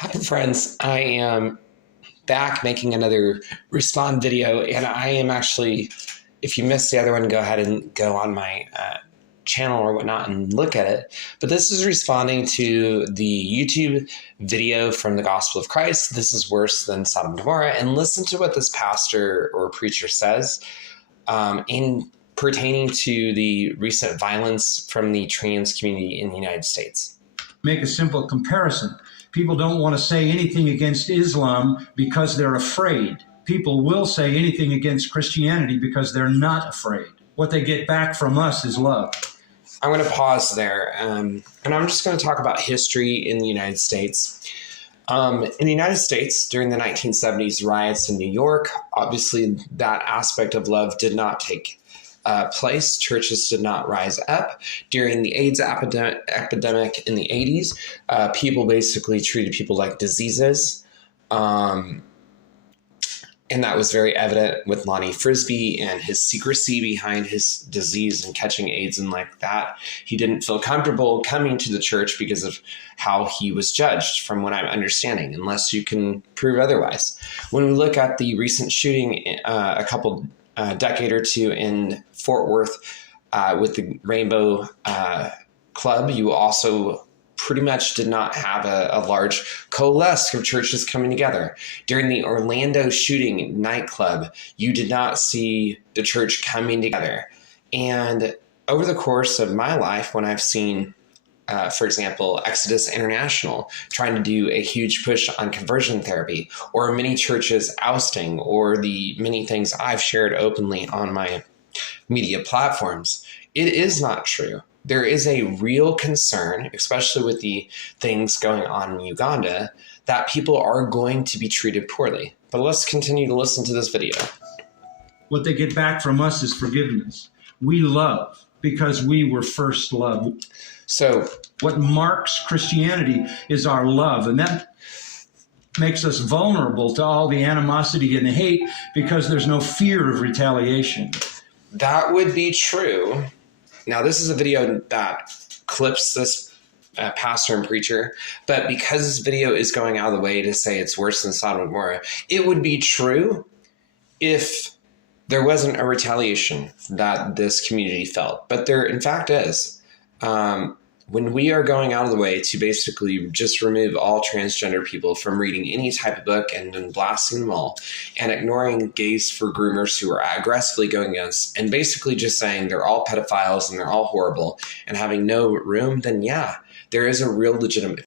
Hi friends, I am back making another respond video, and I am actually, if you missed the other one, go ahead and go on my channel or whatnot and look at it. But this is responding to the YouTube video from the Gospel of Christ. This is worse than Sodom and Gomorrah, and listen to what this pastor or preacher says in pertaining to the recent violence from the trans community in the United States. Make a simple comparison. People don't want to say anything against Islam because they're afraid. People will say anything against Christianity because they're not afraid. What they get back from us is love. I'm going to pause there, and I'm just going to talk about history in the United States. In the United States, during the 1970s riots in New York, obviously that aspect of love did not take place. Churches did not rise up. During the AIDS epidemic in the 80s, people basically treated people like diseases. And that was very evident with Lonnie Frisbee and his secrecy behind his disease and catching AIDS and like that. He didn't feel comfortable coming to the church because of how he was judged, from what I'm understanding, unless you can prove otherwise. When we look at the recent shooting a decade or two in Fort Worth with the Rainbow Club, you also pretty much did not have a large coalesce of churches coming together. During the Orlando shooting nightclub, you did not see the church coming together. And over the course of my life, when I've seen, for example, Exodus International trying to do a huge push on conversion therapy, or many churches ousting, or the many things I've shared openly on my media platforms, it is not true. There is a real concern, especially with the things going on in Uganda, that people are going to be treated poorly. But let's continue to listen to this video. What they get back from us is forgiveness. We love because we were first loved. So what marks Christianity is our love, and that makes us vulnerable to all the animosity and the hate because there's no fear of retaliation. That would be true. Now, this is a video that clips this pastor and preacher, but because this video is going out of the way to say it's worse than Sodom and Gomorrah, it would be true if there wasn't a retaliation that this community felt. But there, in fact, is. When we are going out of the way to basically just remove all transgender people from reading any type of book and then blasting them all, and ignoring gays for groomers who are aggressively going against, and basically just saying they're all pedophiles and they're all horrible and having no room, then yeah, there is a real legitimate